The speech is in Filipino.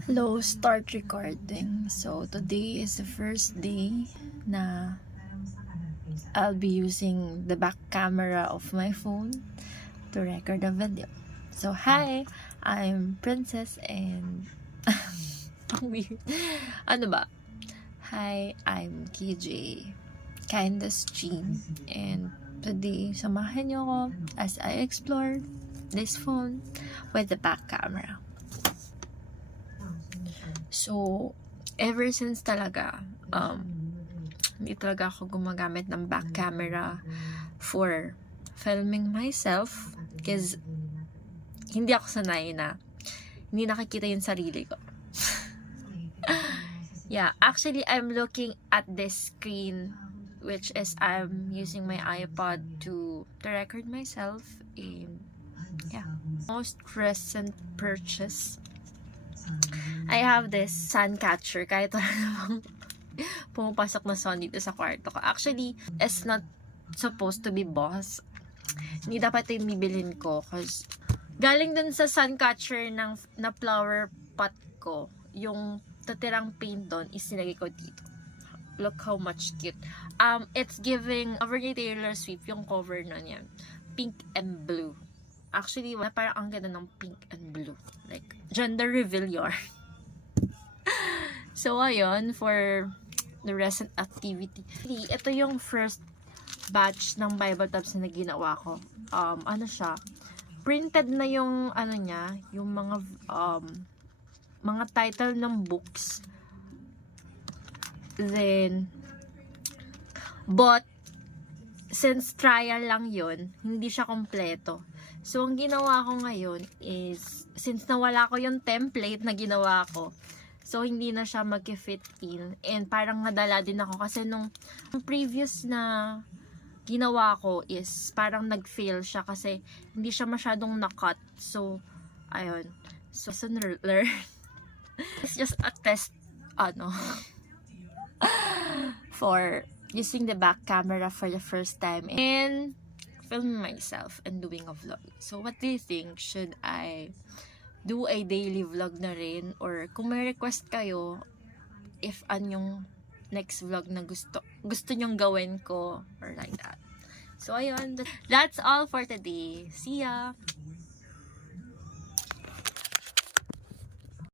Hello, start recording. So today is the first day na I'll be using the back camera of my phone to record a video. So hi, I'm Princess and ang weird. Ano ba? Hi, I'm KJ, Kindest Jean, and today samahan niyo ako as I explore this phone with the back camera. So, ever since talaga, hindi talaga ako gumagamit ng back camera for filming myself because hindi ako sanay na hindi nakikita yung sarili ko. Yeah, actually, I'm looking at this screen which is I'm using my iPod to record myself in, yeah, most recent purchase. I have this sun catcher kahit wala namang pumapasok na sun dito sa kwarto ko. Actually, it's not supposed to be boss. Hindi dapat yung bibilin ko kasi galing dun sa sun catcher na flower pot ko. Yung tatirang paint doon is nilagay ko dito. Look how much cute. It's giving Overly Taylor Swift yung cover nun yan. Pink and blue. Actually, parang ang ganda ng pink and blue. Like, gender reveal yarn. So, ayun, for the recent activity. Ito yung first batch ng Bible tabs na ginawa ko. Ano siya? Printed na yung, ano niya, yung mga title ng books. Then, but, since trial lang yun, hindi siya kompleto. So, ang ginawa ko ngayon is, since nawala ko yung template na ginawa ko, so, hindi na siya mag-fit in. And parang nadala din ako kasi nung previous na ginawa ko is parang nag-fail siya kasi hindi siya masyadong na-cut. So, ayun. So, learn. It's just a test, for using the back camera for the first time and filming myself and doing a vlog. So, what do you think? Should I do a daily vlog na rin? Or kung may request kayo, if anyong next vlog na gusto nyong gawin ko or like that. So, ayun. That's all for today. See ya!